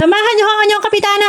Samahan niyo ang inyong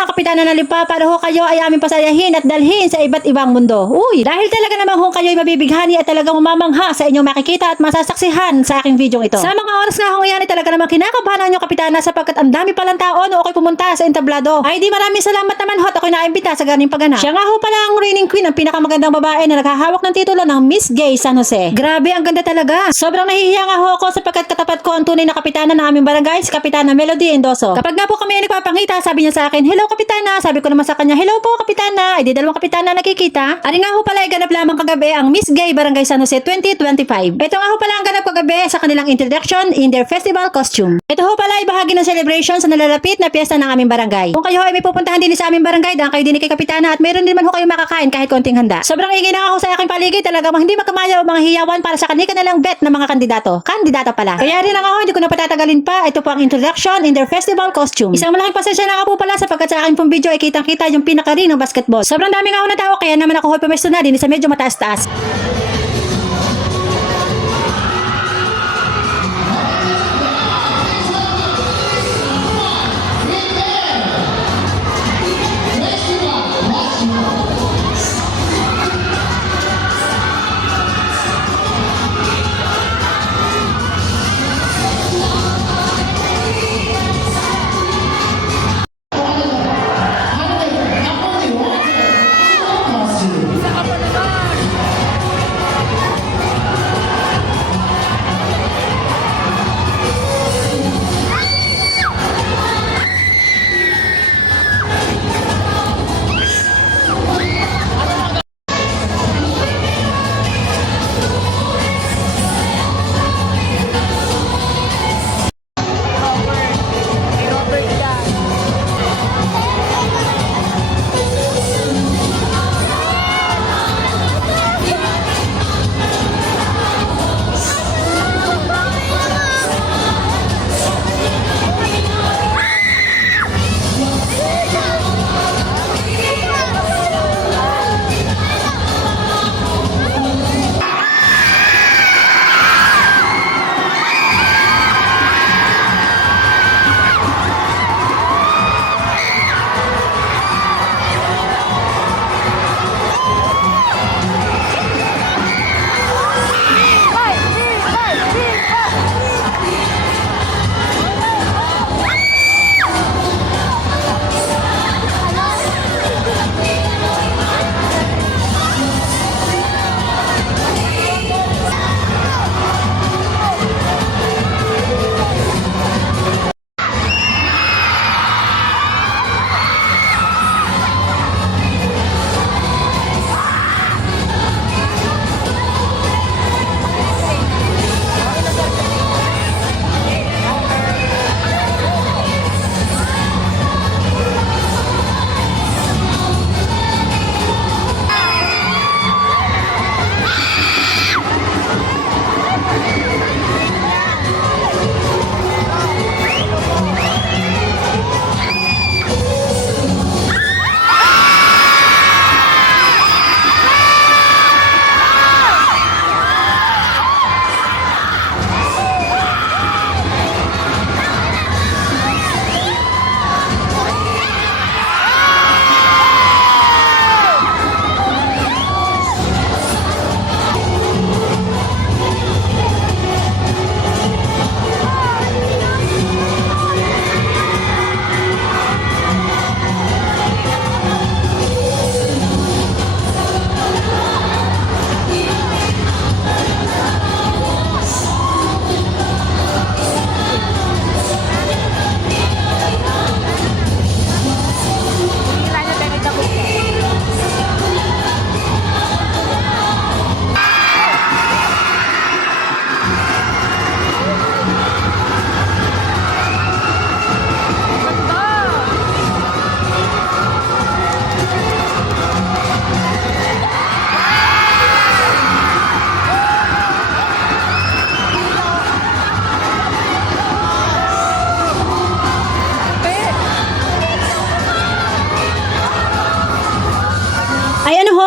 kapitana na limpa para ho kayo ay aming pasayahin at dalhin sa iba't ibang mundo. Uy, dahil talaga naman ho kayo ay mabibighani at talagang mamamangha sa inyong makikita at masasaksihan sa aking video ito. Sa mga oras nga ho ngayon ay talaga naman kinakabahan ang inyong kapitana sapagkat ang dami palang tao no ako'y pumunta sa entablado. Ay di maraming salamat naman ho at ako'y naimbita sa ganing pagganap. Siya nga ho pala ang reigning queen, ang pinakamagandang babae na naghahawak ng titulo ng Miss Gay San Jose. Grabe, ang ganda talaga. Sobrang nahihiya nga ho ako sapagkat katapat ko ang tunay na kapitana ng aming barangay, si Kapitana Melody Endoso. Kapag nga po kami ay nagpapangita, sabi niya sa akin, "Hello kapitana." Sabi ko naman sa kanya, "Hello po kapitana." Ay di dalawang kapitana nakikita. Ari nga ho pala ay ganap lamang kagabi ang Miss Gay Barangay San Jose 2025. Ito nga ho pala ang ganap kagabi sa kanilang introduction in their festival costume. Ito ho pala ay bahagi ng celebration sa nalalapit na piyesta ng aming barangay. Kung kayo ay may pupuntahan din sa aming barangay, dahil kayo din kay kapitana at meron din man ho kayo makakain kahit konting handa. Sobrang ingay na nga ho sa aking paligid, talagang hindi makamaya o mga hiyawan para sa kanilang bet ng mga kandidato. Kandidata pala. Kaya rin nga ho, hindi ko na patatagalin pa. Ito po ang introduction in their festival costume. Isang malaking pasensya na nga po pala sapagkat sa aking pong video ay kitang-kita yung pinaka-ring ng basketball. Sobrang dami nga ho na tao kaya naman ako ho'y pumesto na din sa medyo mataas-taas.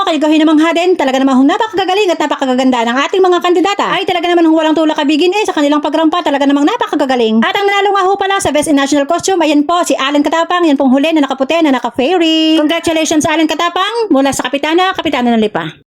kay gahi namang hadin, talaga namang napakagagaling at napakagaganda ng ating mga kandidata. Ay talaga naman walang tulak kabigin sa kanilang pagrampa, talaga namang napakagagaling. At ang nanalo nga ho pala sa Best in National Costume, ayan po si Alan Katapang, yan pong huli na nakaputi na naka-fairy. Congratulations Alan Katapang mula sa Kapitana ng Lipa.